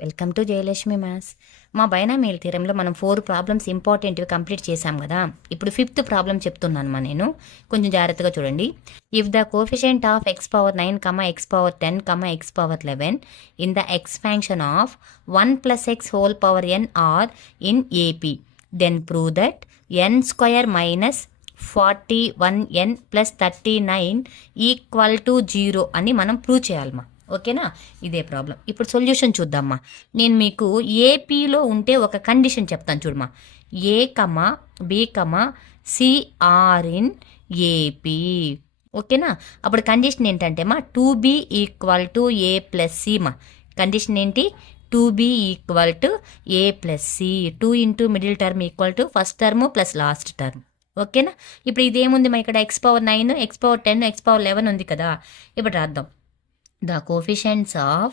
Welcome to Jayalakshmi maths. మా binomial థియరంలో మనం 4 problems ఇంపార్టెంట్వి complete చేశాం కదా. ఇప్పుడు 5th ప్రాబ్లం చెప్తున్నాను నేను, కొంచెం జాగ్రత్తగా చూడండి. If the coefficient of x power 9, x power 10, x power 11 in the expansion of 1 + x whole power n are in AP, then prove that n square minus 41n plus 39 equal to 0 అని మనం prove చేయాలమ్మా. ఓకేనా, ఇదే problem. ఇప్పుడు solution చూద్దామ్మా. నేను మీకు ఏపీలో ఉంటే ఒక కండిషన్ చెప్తాను చూడమ్మా. A comma B comma C are in AP. ఓకేనా, అప్పుడు కండిషన్ ఏంటంటే మా 2b equal to A plus C. మా కండిషన్ ఏంటి? 2b equal to A plus C. 2 into middle term equal to first term plus last term. ఓకేనా, ఇప్పుడు ఇదేముంది మా ఇక్కడ x power 9, x power 10, x power 11 ఉంది కదా. ఇప్పుడు రాద్దాం. The coefficients of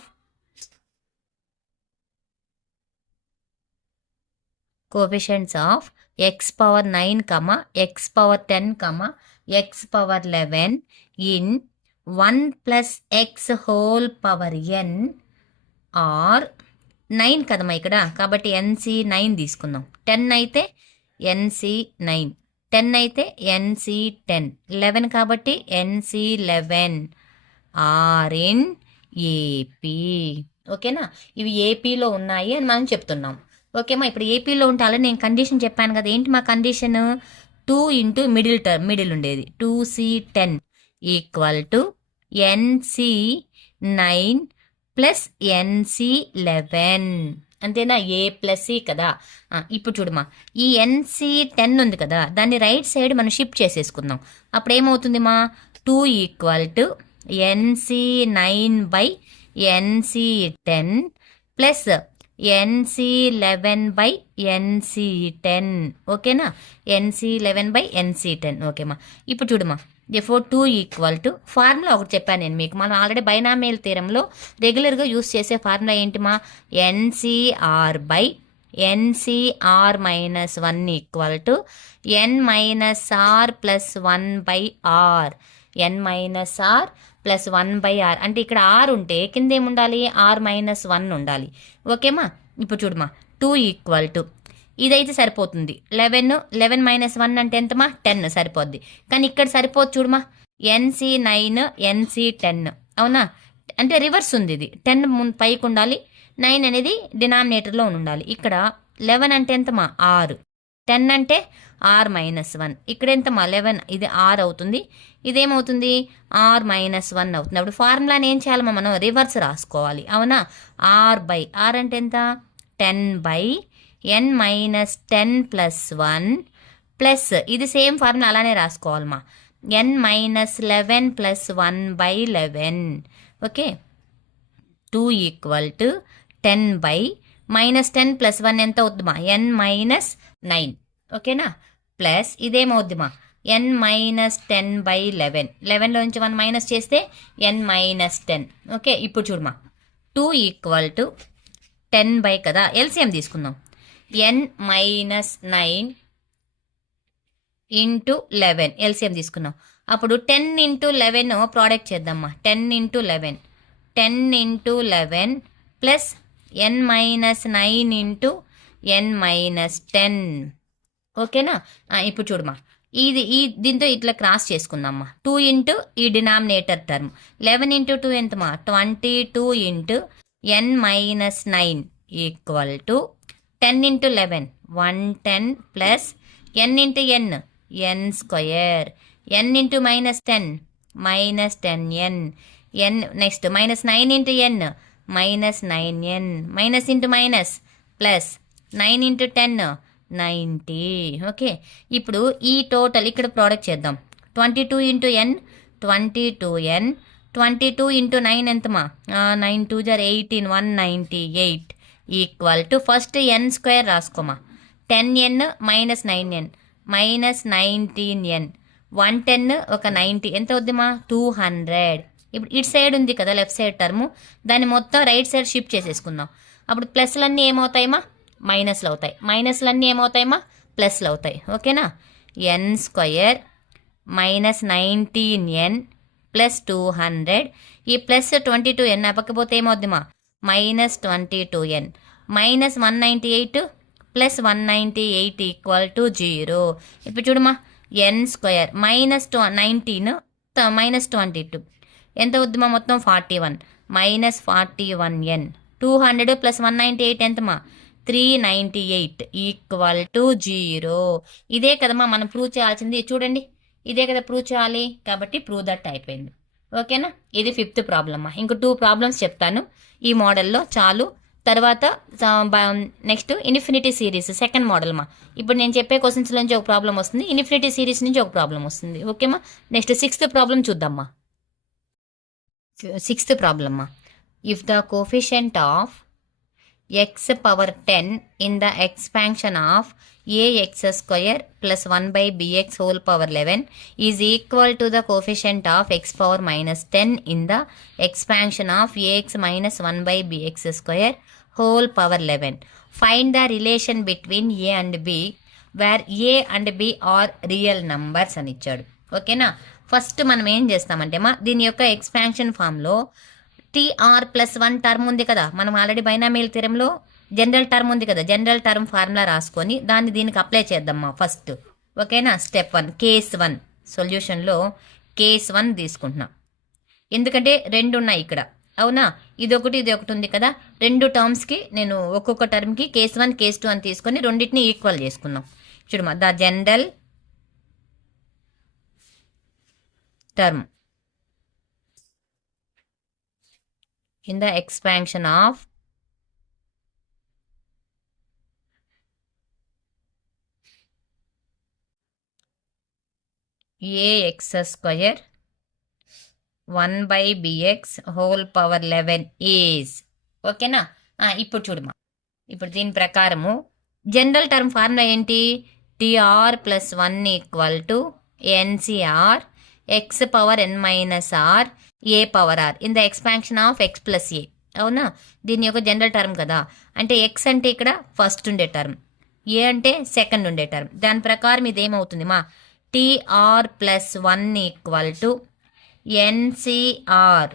x power 9, x power 10, x power 11 in 1 plus x whole power n are 9 కదమ్మా ఇక్కడ, కాబట్టి nc 9 తీసుకుందాం. 10 అయితే nc 9, 10 అయితే nc 10, 11 కాబట్టి nc 11 ఆర్ ఇన్ ఏపీ. ఓకేనా, ఇవి ఏపీలో ఉన్నాయి అని మనం చెప్తున్నాం. ఓకేమా, ఇప్పుడు ఏపీలో ఉంటే అలా నేను కండిషన్ చెప్పాను కదా. ఏంటి మా కండిషన్? 2 ఇంటూ మిడిల్ ఉండేది 2c10 equal to NC 9 plus NC 11. అంతేనా, ఏ ప్లస్ సి కదా. ఇప్పుడు చూడమా, ఈ ఎన్సి 10 ఉంది కదా, దాన్ని రైట్ సైడ్ మనం షిఫ్ట్ చేసేసుకుందాం. అప్పుడు ఏమవుతుంది మా? 2 equal to NC9 by NC10 plus NC11 by NC10. ఓకేనా, NC11 by NC10. ఓకేమా, ఇప్పుడు చూడమా, therefore 2 ఈక్వల్ టు ఫార్ములా ఒకటి చెప్పాను నేను మీకు. మనం ఆల్రెడీ బైనామియల్ థియరంలో రెగ్యులర్గా యూస్ చేసే ఫార్ములా ఏంటిమా? NCR by NCR minus 1 equal to N minus R plus 1 by R. n minus R plus 1 by r. అంటే ఇక్కడ r ఉంటే కింద ఏముండాలి? r మైనస్ 1 ఉండాలి. ఓకేమా, ఇప్పుడు చూడమా, 2 ఈక్వల్ టు ఇదైతే సరిపోతుంది. 11 మైనస్ 1 అంటే ఎంతమా? 10 సరిపోద్ది. కానీ ఇక్కడ సరిపోదు చూడమా, NC9 NC10. అవునా, అంటే రివర్స్ ఉంది. ఇది 10 పైకి ఉండాలి, 9 అనేది డినామినేటర్లో ఉండాలి. ఇక్కడ 11 అంటే ఎంతమా? 6, 10 అంటే ఆర్ మైనస్ 1. ఇక్కడ ఎంతమా? 11, ఇది ఆర్ అవుతుంది, ఇదేమవుతుంది? ఆర్ మైనస్ 1 అవుతుంది. అప్పుడు ఫార్ములాని ఏం చేయాలమ్మా? మనం రివర్స్ రాసుకోవాలి. అవునా, ఆర్ బై ఆర్ అంటే ఎంత? 10 by N minus 10 plus 1 plus ఇది సేమ్ ఫార్ములా అలానే రాసుకోవాలమ్మా, N minus 11 plus 1 by 11. Okay, 2 equal to 10 by minus 10 plus 1 ఎంత అవుతుందమ్మా? N minus 9. ఓకేనా, ప్లస్ ఇదేమవుద్దిమా? N minus 10 by 11. 11లో నుంచి 1 మైనస్ చేస్తే ఎన్ మైనస్ 10. ఓకే, ఇప్పుడు చూడమా, 2 ఈక్వల్ టు 10 బై కదా, ఎల్సిఎం తీసుకుందాం. ఎన్ మైనస్ 9 ఇంటూ 11 ఎల్సిఎం తీసుకున్నాం. అప్పుడు 10 ఇంటూ 11 ప్రోడక్ట్ చేద్దామా. 10 into 11, 10 into 11 plus n minus 9 into n minus 10. ఓకేనా, ఇప్పుడు చూడమా, దీంతో ఇట్లా క్రాస్ చేసుకుందామ్మా. 2 ఇంటూ ఈ డినామినేటర్ టర్మ్, 11 ఇంటూ 2 ఎంతమా? 22 into n minus 9 equal to 10 into 11 110 plus n into n n square, n into minus 10 minus 10n, n next minus 9 into n minus 9n, minus into minus plus 9 into 10 90. Okay, ఇప్పుడు ఈ total ఇక్కడ product చేద్దాం. 22 into N 22n, 22 into 9 ఎంతమా? 9 2 జర్ 18, 198 equal to first N square రాసుకోమా. 10n minus 9n minus 19n, 110 ఒక 90 ఎంత అవుద్దిమా? 200. ఇప్పుడు ఇటు సైడ్ ఉంది కదా లెఫ్ట్ సైడ్ టర్ము, దాన్ని మొత్తం రైట్ సైడ్ షిఫ్ట్ చేసేసుకుందాం. అప్పుడు ప్లస్లన్నీ ఏమవుతాయమ్మా? మైనస్లు అవుతాయి. మైనస్లన్నీ ఏమవుతాయమ్మా? ప్లస్లు అవుతాయి. ఓకేనా, ఎన్ స్క్వయర్ మైనస్ 19n ప్లస్ 200, ఈ ప్లస్ 22n పక్కపోతే ఏమవుద్దిమా? Minus 22n minus 198 plus 198 equal to 0. ఇప్పుడు చూడమ్మా n స్క్వేర్ మైనస్ 19 మైనస్ 22 ఎంత అవుద్దిమా మొత్తం 41 minus 41n 200 plus 198 ఎంతమా 398 equal to 0. ఇదే కదమ్మా మనం ప్రూవ్ చేయాల్సింది. చూడండి ఇదే కదా ప్రూవ్ చేయాలి, కాబట్టి ప్రూవ్ దట్ అయిపోయింది. ఓకేనా, ఇది 5th ప్రాబ్లమ్. ఇంకో 2 ప్రాబ్లమ్స్ చెప్తాను ఈ మోడల్లో చాలు. తర్వాత next infinity series second model మా. ఇప్పుడు నేను చెప్పే క్వశ్చన్స్ నుంచి ఒక ప్రాబ్లం వస్తుంది, ఇన్ఫినిటీ సిరీస్ నుంచి ఒక ప్రాబ్లం వస్తుంది. ఓకేమా, నెక్స్ట్ 6th ప్రాబ్లం చూద్దామా. 6th problem. If the coefficient of x power 10 in the expansion of ax square plus 1 by bx whole power 11 is equal to the coefficient of x power minus 10 in the expansion of ax minus 1 by bx square whole power 11. Find the relation between a and b where a and b are real numbers అని ఇచ్చాడు. ఓకేనా, first మనం ఏం చేస్తామంటే దీని యొక్క expansion ఫామ్లో TR plus 1 term ఉంది కదా, మనం ఆల్రెడీ బైనామియల్ థియరంలో జనరల్ టర్మ్ ఉంది కదా, జనరల్ టర్మ్ ఫార్ములా రాసుకొని దాన్ని దీనికి అప్లై చేద్దామా ఫస్ట్. ఓకేనా, స్టెప్ 1 కేస్ 1 సొల్యూషన్లో కేస్ 1 తీసుకుంటున్నాం. ఎందుకంటే 2 ఉన్నాయి ఇక్కడ, అవునా, ఇది ఒకటి ఉంది కదా, 2 టర్మ్స్కి నేను ఒక్కొక్క టర్మ్కి కేస్ 1 కేస్ 2 అని తీసుకొని రెండింటిని ఈక్వల్ చేసుకున్నాం. చూడమా, the general term in the expansion of ax square 1 by bx whole power 11 is. ఓకేనా, ఇప్పుడు చూడమా, ఇప్పుడు దీని ప్రకారము జనరల్ టర్మ్ ఫార్ములా ఏంటి, T R plus 1 equal to NCR X power n minus R A power R in the expansion of X plus A. అవునా, దీని యొక్క general term కదా, అంటే ఎక్స్ అంటే ఇక్కడ ఫస్ట్ ఉండే టర్మ్, ఏ అంటే సెకండ్ ఉండే టర్మ్. దాని ప్రకారం ఇదేమవుతుంది మా, T R plus 1 equal to NCR.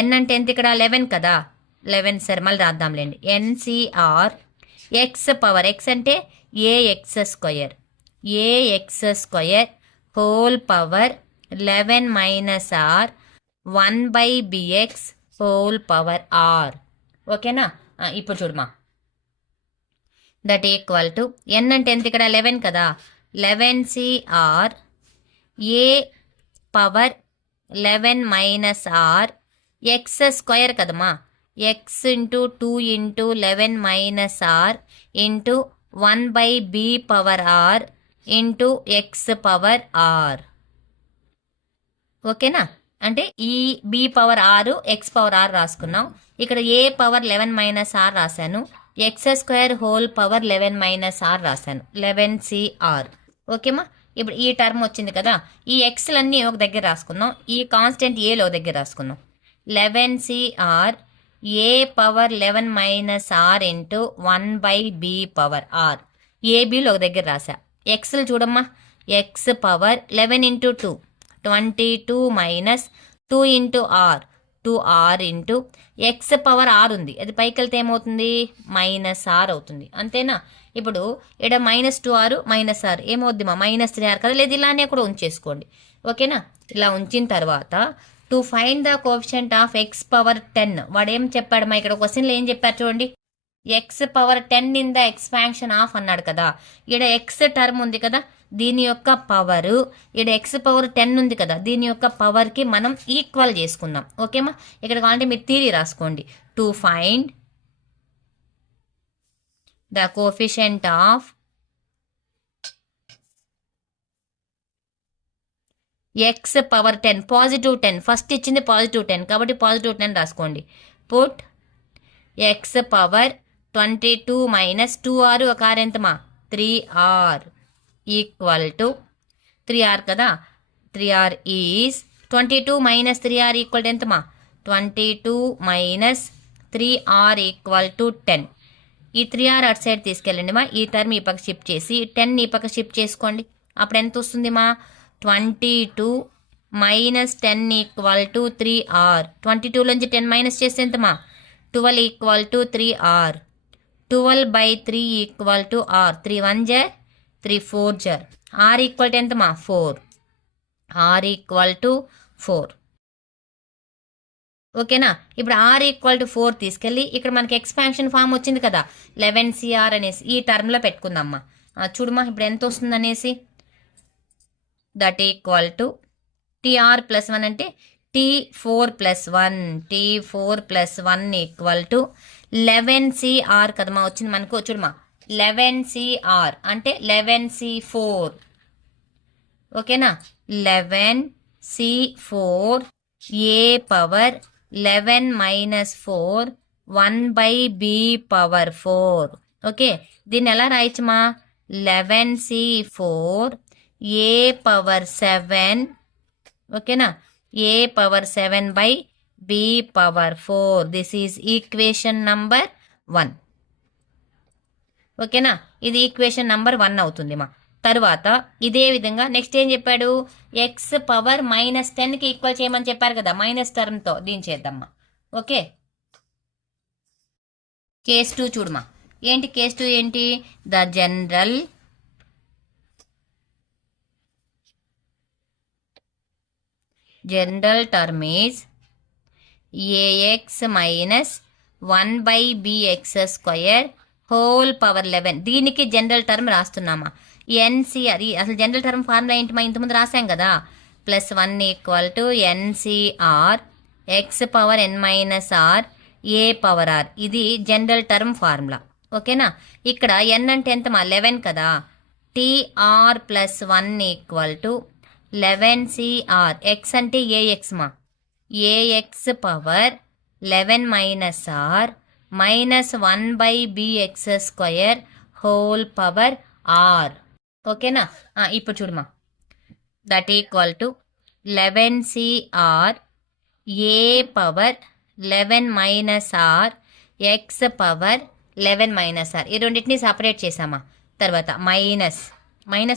N అంటే ఎంత ఇక్కడ 11 కదా, 11 సరే మళ్ళీ రాద్దాంలేండి, ఎన్సిఆర్ ఎక్స్ పవర్, ఎక్స్ అంటే AX square whole power 11 minus R 1 by bx whole power r. ఓకేనా, ఇప్పుడు చూడమా, దట్ ఈక్వల్ టు n అంటే ఎంత ఇక్కడ 11 కదా, 11cr A power 11 minus R X square కదమ్మా, X into 2 into 11 minus R into 1 by b power r into X power r. ఓకేనా, అంటే ఈ b power r x power r రాసుకున్నాం. ఇక్కడ ఏ పవర్ 11 మైనస్ ఆర్ రాశాను, x square whole power 11 minus r రాశాను, 11cr. ఓకేమా, ఇప్పుడు ఈ term వచ్చింది కదా, ఈ ఎక్స్లన్నీ ఒక దగ్గర రాసుకున్నాం, ఈ కాన్స్టెంట్ ఏలో దగ్గర రాసుకున్నాం. 11cr A power 11 minus R into 1 by b power R, ఏబీలో ఒక దగ్గర రాసా. ఎక్స్లు చూడమ్మా, X power 11 into 2 22 minus 2 into R 2r into X power R ఉంది, అది పైకి వెళ్తే ఏమవుతుంది మైనస్ ఆర్ అవుతుంది. అంతేనా, ఇప్పుడు ఇక్కడ -2r మైనస్ ఆర్ ఏమవుద్ది మా -3r కదా, లేదు ఇలానే కూడా ఉంచేసుకోండి. ఓకేనా, ఇలా ఉంచిన తర్వాత to find the coefficient of X power 10. వాడు ఏం చెప్పాడు మా, ఇక్కడ క్వశ్చన్లో ఏం చెప్పారు చూడండి, X power 10 in the expansion of అన్నాడు కదా. ఇక్కడ ఎక్స్ టర్మ్ ఉంది కదా, దీని యొక్క పవరు, ఇక్కడ ఎక్స్ పవర్ 10 ఉంది కదా, దీని యొక్క పవర్కి మనం ఈక్వల్ చేసుకుందాం. ఓకేమా, ఇక్కడ కావాలంటే మీరు థియరీ రాసుకోండి. To find the coefficient of X power 10 positive 10, first ఇచ్చింది పాజిటివ్ 10 కాబట్టి పాజిటివ్ 10 రాసుకోండి. Put X power 22 minus 2r ఒక are ఎంతమా 3r equal to 3r కదా, 3r is 22 minus 3r equal to ఎంతమా 22 మైనస్ 3r ఈక్వల్ టు 10. ఈ 3r అటు side తీసుకెళ్ళండి మా, ఈ టర్మ్ ఈ పక్క షిఫ్ట్ చేసి 10 ఈ పక్క షిఫ్ట్ చేసుకోండి. అప్పుడు ఎంత వస్తుంది మా 22 మైనస్ 10 ఈక్వల్ టు 3r. 22 నుంచి 10 మైనస్ చేస్తే ఎంతమా 12 equal to 3r. 12/3 equal to r. 3 1 జర్ 3 4 జర్. r ఈక్వల్ టు ఎంతమా 4. r equal to 4. ఓకేనా. ఇప్పుడు r ఈక్వల్ టు 4 తీసుకెళ్ళి ఇక్కడ మనకి ఎక్స్పాన్షన్ ఫామ్ వచ్చింది కదా 11cr అనేసి ఈ టర్మ్లో పెట్టుకుందామ్మా. చూడమ్మా ఇప్పుడు ఎంత వస్తుంది అనేసి. That equal to tr plus 1 అంటే t4 plus 1. t4 plus 1 equal to 11cr కదమ్మా వచ్చింది మనకు. చూడమ్మా 11cr అంటే 11c4. ఓకేనా. 11c4 a power 11 minus 4 1/b power 4. Okay, దీన్ని ఎలా రాయొచ్చుమా 11c4 a పవర్ 7. ఓకేనా, a power 7/b power 4. This is equation number 1. ఓకేనా, ఇది ఈక్వేషన్ నంబర్ 1 అవుతుంది మా. తర్వాత ఇదే విధంగా నెక్స్ట్ ఏం చెప్పాడు, ఎక్స్ పవర్ -10కి ఈక్వల్ చేయమని చెప్పారు కదా మైనస్ టర్మ్తో. దీన్ని చేద్దామా. Okay, case 2 చూడమా. ఏంటి కేస్ 2 ఏంటి, the general term is ax minus 1/bx² whole power 11. దీనికి జనరల్ టర్మ్ రాస్తున్నామా. ఎన్సిఆర్ అసలు జనరల్ టర్మ్ ఫార్ములా ఏంటి మా ఇంతకుముందు రాసాం కదా. +1 equal to NCR X power n-r A power r. ఇది జనరల్ టర్మ్ ఫార్ములా. ఓకేనా, ఇక్కడ n అంటే ఎంతమా 11 కదా. tr plus 1 equal to 11cr. X అంటే ax మా. ax power 11 r minus 1/bx² whole power r. ఓకేనా, ఇప్పుడు చూడమా. That equal to 11cr a power 11 r X power 11 r. ఈ రెండింటిని సపరేట్ చేసామా. తర్వాత మైనస్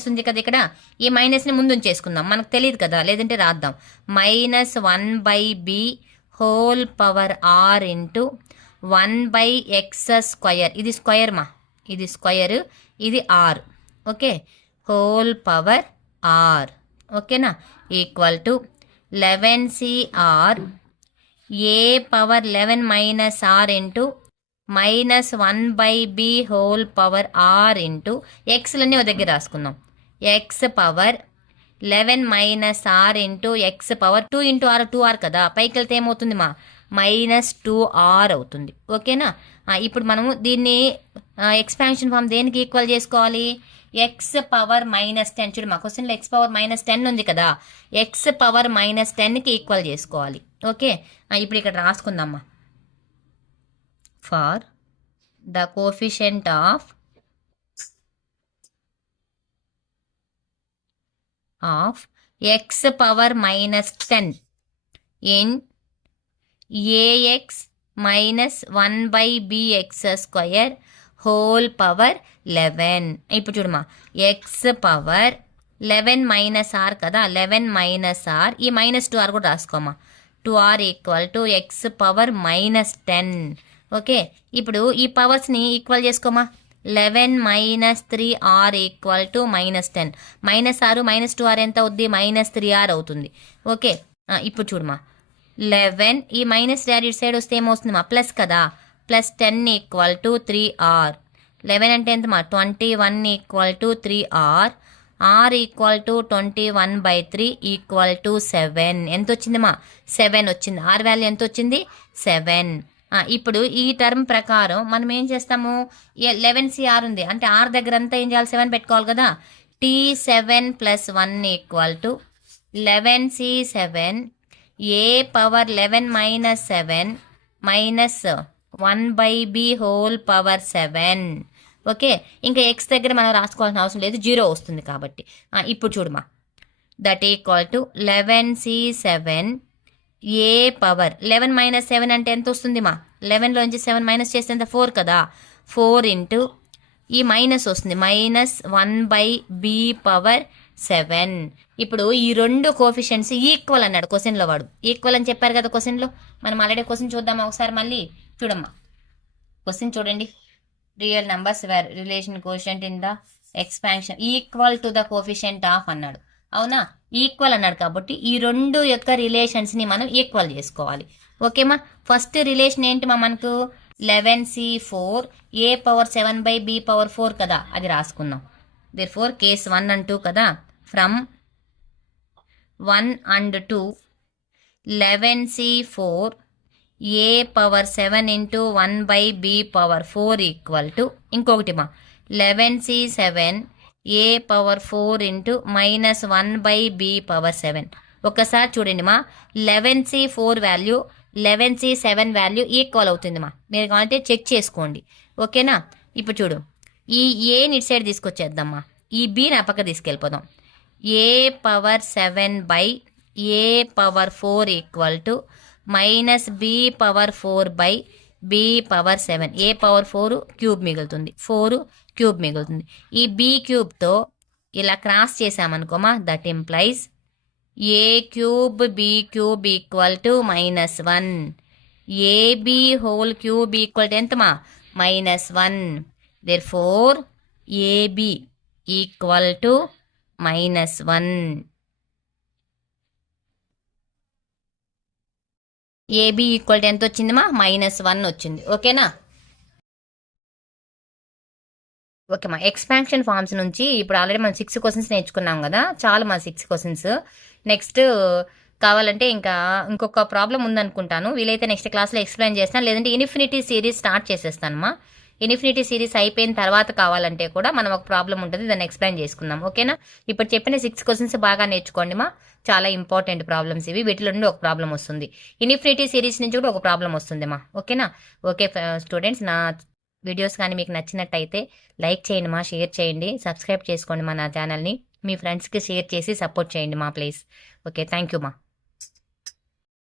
ఉంది కదా ఇక్కడ, ఈ మైనస్ని ముందు ఉంచేసుకుందాం, మనకు తెలియదు కదా, లేదంటే రాద్దాం. -1/b whole power r into 1/x². ఇది స్క్వయర్ మా, ఇది స్క్వయర్, ఇది r. Okay, whole power r. ఓకేనా, equal to 11cr a power 11 r into -1/b whole power r into ఎక్స్లన్నీ ఒక దగ్గర రాసుకుందాం. X power 11 r into X power 2 into r 2r కదా, పైకి వెళ్తే ఏమవుతుంది మా -2r అవుతుంది. ఓకేనా, ఇప్పుడు మనము దీన్ని ఎక్స్పాన్షన్ ఫామ్ దేనికి ఈక్వల్ చేసుకోవాలి, ఎక్స్ పవర్ -10. చూడు మా క్వశ్చన్లో ఎక్స్ పవర్ -10 ఉంది కదా, ఎక్స్ పవర్ -10కి ఈక్వల్ చేసుకోవాలి. ఓకే, ఇప్పుడు ఇక్కడ రాసుకుందామా. For the coefficient of X power -10 in ax minus 1/bx² whole power 11. ఇప్పుడు చూడమా, ఎక్స్ పవర్ 11 r కదా, 11 r, ఈ -2r కూడా రాసుకోమా. 2r equal to X power -10. Okay, ఇప్పుడు ఈ పవర్స్ని ఈక్వల్ చేసుకోమా. 11 - 3r equal to -10. -r -2r ఎంత అవుద్ది, -3r అవుతుంది. ఓకే, ఇప్పుడు చూడమా 11, ఈ మైనస్ డాడీ సైడ్ వస్తే ఏమవుతుంది మా ప్లస్ కదా, +10 ఈక్వల్ టు 3r. 11 అంటే ఎంత మా 21 equal to 3r. r equal to 21/3 equal to 7. ఎంత వచ్చింది మా 7 వచ్చింది. r వాల్యూ ఎంత వచ్చింది 7. ఇప్పుడు ఈ టర్మ్ ప్రకారం మనం ఏం చేస్తాము, 11cr ఉంది అంటే r దగ్గర అంతా ఏం చేయాలి 7 పెట్టుకోవాలి కదా. t7 + 1 equal to 11c7 a power 11 - 7 minus 1/b whole power 7. Okay, ఇంకా ఎక్స్ దగ్గర మనం రాసుకోవాల్సిన అవసరం లేదు, 0 వస్తుంది కాబట్టి. ఇప్పుడు చూడమా, that equal to 11c7 A power 11 - 7 అంటే ఎంత వస్తుంది మా, 11లోంచి 7 మైనస్ చేస్తే ఎంత 4 కదా, 4 ఇంటూ ఈ మైనస్ వస్తుంది -1/b పవర్ 7. ఇప్పుడు ఈ రెండు కోఎఫిషియెంట్స్ ఈక్వల్ అన్నాడు క్వశ్చన్లో, వాడు ఈక్వల్ అని చెప్పారు కదా క్వశ్చన్లో. మనం ఆల్రెడీ క్వశ్చన్ చూద్దాం ఒకసారి మళ్ళీ. చూడమ్మా క్వశ్చన్ చూడండి. Real numbers where relation quotient in the expansion equal to the coefficient of అన్నాడు. అవునా, ఈక్వల్ అన్నాడు కాబట్టి ఈ రెండు యొక్క రిలేషన్స్ని మనం ఈక్వల్ చేసుకోవాలి. ఓకేమా. ఫస్ట్ రిలేషన్ ఏంటి మా మనకు 11c4 a⁴ కదా, అది రాసుకుందాం. therefore కేస్ 1 and 2 కదా, from 1 and 2 11c4 a⁴ into 1/b⁴ equal to ఇంకొకటి మా 11c7 a⁴ into -1/b⁴. ఒకసారి చూడండి మా 11c4 value 11c7 value equal అవుతుంది మా, మీరు కావాలంటే చెక్ చేసుకోండి. ఓకేనా. ఇప్పుడు చూడు, ఈ ఏని ఇటు సైడ్ తీసుకొచ్చేద్దామా, ఈ బీని ఆ పక్క తీసుకెళ్ళిపోదాం. a⁴ equal to -b⁴/b⁴. a⁴ cube మిగులుతుంది, 4 క్యూబ్ మిగులుతుంది. ఈ b క్యూబ్తో ఇలా క్రాస్ చేసామనుకోమా, that implies a³ b³ equal to -1. ab³ equal to ఎంతమా, -1. therefore ab equal to -1. ab equal to ఎంత వచ్చిందమ్మా, -1 వచ్చింది. ఓకేనా. ఓకేమ్మా. ఎక్స్పాన్షన్ ఫార్మ్స్ నుంచి ఇప్పుడు ఆల్రెడీ మనం 6 క్వశ్చన్స్ నేర్చుకున్నాం కదా, చాలు మా 6 క్వశ్చన్స్. నెక్స్ట్ కావాలంటే ఇంకా ఇంకొక ప్రాబ్లం ఉందనుకుంటాను, వీలైతే నెక్స్ట్ క్లాస్లో ఎక్స్ప్లెయిన్ చేస్తాను, లేదంటే ఇన్ఫినిటీ సిరీస్ స్టార్ట్ చేసేస్తానమ్మా. ఇన్ఫినిటీ సిరీస్ అయిపోయిన తర్వాత కావాలంటే కూడా మనం ఒక ప్రాబ్లం ఉంటుంది, దాన్ని ఎక్స్ప్లెయిన్ చేసుకుందాం. ఓకేనా. ఇప్పుడు చెప్పిన 6 క్వశ్చన్స్ బాగా నేర్చుకోండి మా, చాలా ఇంపార్టెంట్ ప్రాబ్లమ్స్ ఇవి. వీటిలో నుండి ఒక ప్రాబ్లం వస్తుంది, ఇన్ఫినిటీ సిరీస్ నుంచి కూడా ఒక ప్రాబ్లం వస్తుంది మా. ఓకేనా. ఓకే స్టూడెంట్స్, నా వీడియోస్ కానీ మీకు నచ్చినట్టయితే లైక్ చేయండి మా, షేర్ చేయండి, సబ్స్క్రైబ్ చేసుకోండి మా నా ఛానల్ని. మీ ఫ్రెండ్స్కి షేర్ చేసి సపోర్ట్ చేయండి మా ప్లీజ్. ఓకే, థ్యాంక్ యూ మా.